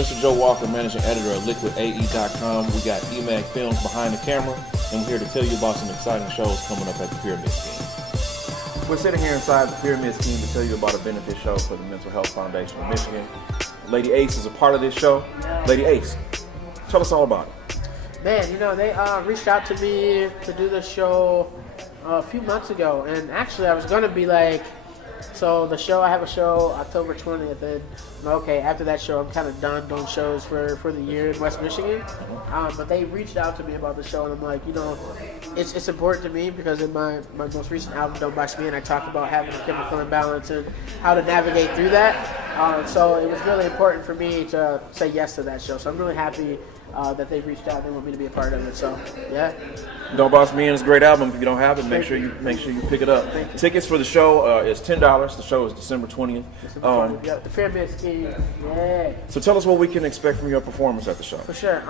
Mr. Joe Walker, managing editor of LiquidAE.com. We got EMAG Films behind the camera, and we're here to tell you about some exciting shows coming up at the Pyramid Scheme. We're sitting here inside the Pyramid Scheme to tell you about a benefit show for the Mental Health Foundation of Michigan. Lady Ace is a part of this show. Lady Ace, tell us all about it. Man, they reached out to me to do this show a few months ago, and actually I was going to be like, so I have a show October 20th, and okay, after that show I'm kind of done doing shows for the year in West Michigan, but they reached out to me about the show, and I'm like, it's important to me because in my most recent album, Don't Box Me In, I talk about having a chemical imbalance and how to navigate through that, so it was really important for me to say yes to that show, so I'm really happy that they reached out and they want me to be a part of it. So yeah. Don't Box Me In is a great album. If you don't have it, make sure you pick it up. Tickets for the show is $10. The show is December 20th. The Pyramid Scheme. Yeah. So tell us what we can expect from your performance at the show. For sure.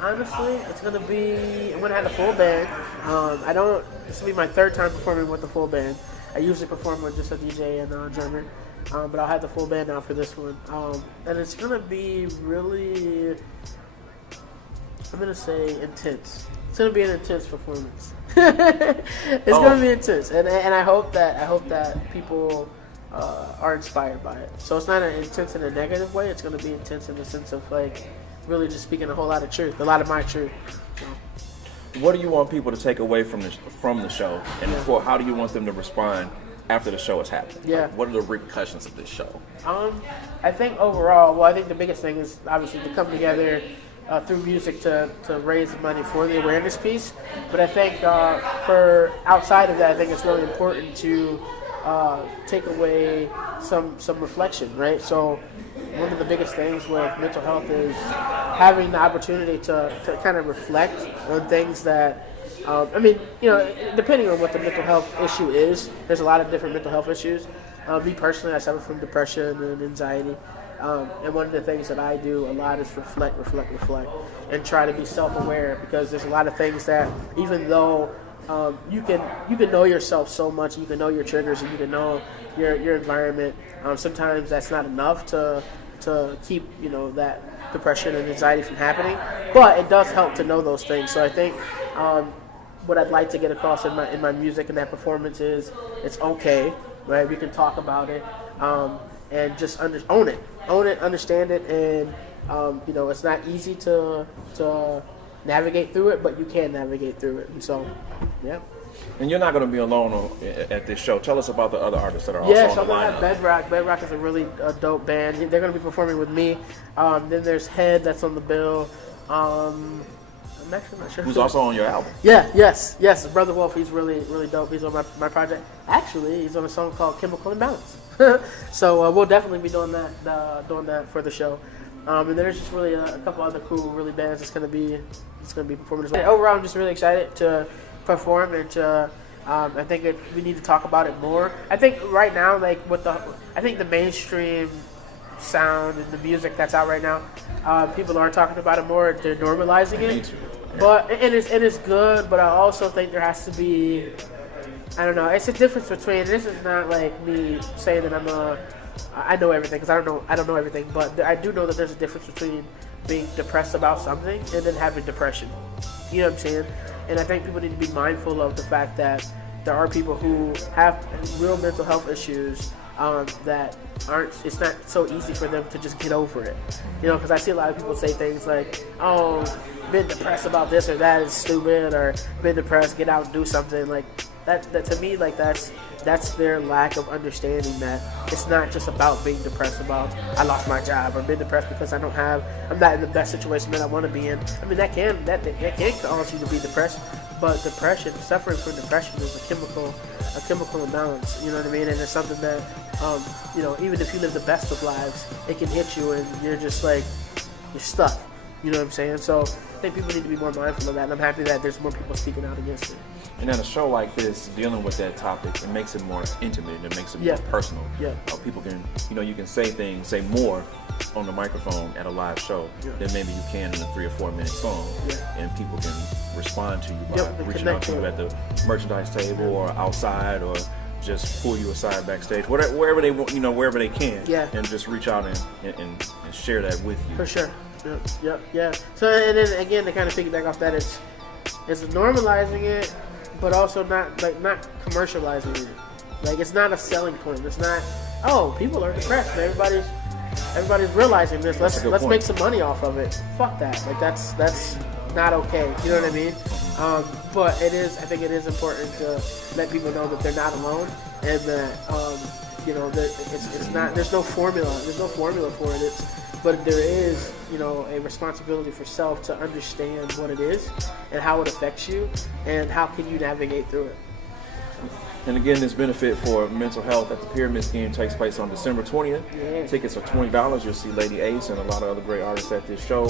Honestly, it's gonna be. I'm gonna have the full band. This will be my third time performing with the full band. I usually perform with just a DJ and drummer. But I'll have the full band now for this one. And it's going to be really, I'm going to say intense. It's going to be an intense performance. It's going to be intense. And I hope that people are inspired by it. So it's not intense in a negative way. It's going to be intense in the sense of like really just speaking a whole lot of truth, a lot of my truth. So. What do you want people to take away from the show? And how do you want them to respond after the show has happened? Yeah. Like, what are the repercussions of this show? I think overall, I think the biggest thing is obviously to come together through music to raise money for the awareness piece. But I think for outside of that, I think it's really important to take away some reflection, right? So one of the biggest things with mental health is having the opportunity to kind of reflect on things that depending on what the mental health issue is, there's a lot of different mental health issues. Me personally, I suffer from depression and anxiety. And one of the things that I do a lot is reflect, and try to be self-aware, because there's a lot of things that even though you can know yourself so much, you can know your triggers, and you can know your environment, sometimes that's not enough to keep that depression and anxiety from happening. But it does help to know those things. So I think what I'd like to get across in my music and that performance is it's okay, right? We can talk about it and just own it, understand it, and it's not easy to navigate through it, but you can navigate through it. And so, yeah. And you're not going to be alone at this show. Tell us about the other artists that are also on the lineup. Yes, I'm going to have Bedrock. Bedrock is a really dope band. They're going to be performing with me. Then there's Head that's on the bill. I'm actually not sure. Who's also on your album? Yes. Brother Wolf, he's really, really dope. He's on my project. Actually, he's on a song called Chemical Imbalance. So we'll definitely be doing that for the show. And there's just really a couple other cool, really bands that's going to be performing as well. Overall, I'm just really excited to perform and to. I think we need to talk about it more. I think right now, I think the mainstream sound and the music that's out right now, people are talking about it more. They're normalizing it. But it is good, but I also think there has to be, I don't know, it's a difference between, this is not like me saying that I know everything, because I don't know everything, but I do know that there's a difference between being depressed about something and then having depression. You know what I'm saying? And I think people need to be mindful of the fact that there are people who have real mental health issues that it's not so easy for them to just get over it. Because I see a lot of people say things like, oh, been depressed about this or that is stupid, or been depressed, get out and do something. Like that to me, like that's their lack of understanding that it's not just about being depressed about I lost my job, or being depressed because I'm not in the best situation that I want to be in. I mean, that can cause you to be depressed, but suffering from depression is a chemical imbalance. You know what I mean? And it's something that even if you live the best of lives, it can hit you and you're just like you're stuck. You know what I'm saying? So I think people need to be more mindful of that, and I'm happy that there's more people speaking out against it. And then a show like this, dealing with that topic, it makes it more intimate, and it makes it more personal. Yeah. People can, you can say more on the microphone at a live show than maybe you can in a 3 or 4 minute song. Yeah. And people can respond to you by reaching out to you at the merchandise table or outside or just pull you aside backstage, wherever they want, wherever they can, Yeah. and just reach out and share that with you. For sure. Yep. Yeah. So, and then again, to kind of piggyback off that, it's normalizing it, but also not commercializing it. Like, it's not a selling point. It's not, oh, people are depressed. Everybody's realizing this. Let's make some money off of it. Fuck that. Like, that's not okay. You know what I mean? But I think it is important to let people know that they're not alone, and that that it's not. There's no formula. There's no formula for it. But there is, a responsibility for self to understand what it is and how it affects you, and how can you navigate through it. And again, this benefit for mental health at the Pyramid Scheme takes place on December 20th. Yeah. Tickets are $20. You'll see Lady Ace and a lot of other great artists at this show.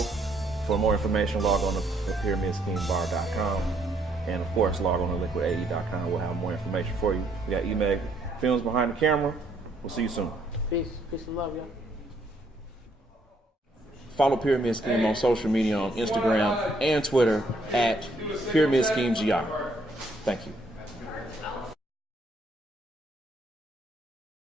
For more information, log on to pyramidschemebar.com. And of course, log on to liquidae.com. We'll have more information for you. We got EMAG Films behind the camera. We'll see you soon. Peace and love, y'all. Follow Pyramid Scheme on social media on Instagram and Twitter at Pyramid Scheme GR. Thank you.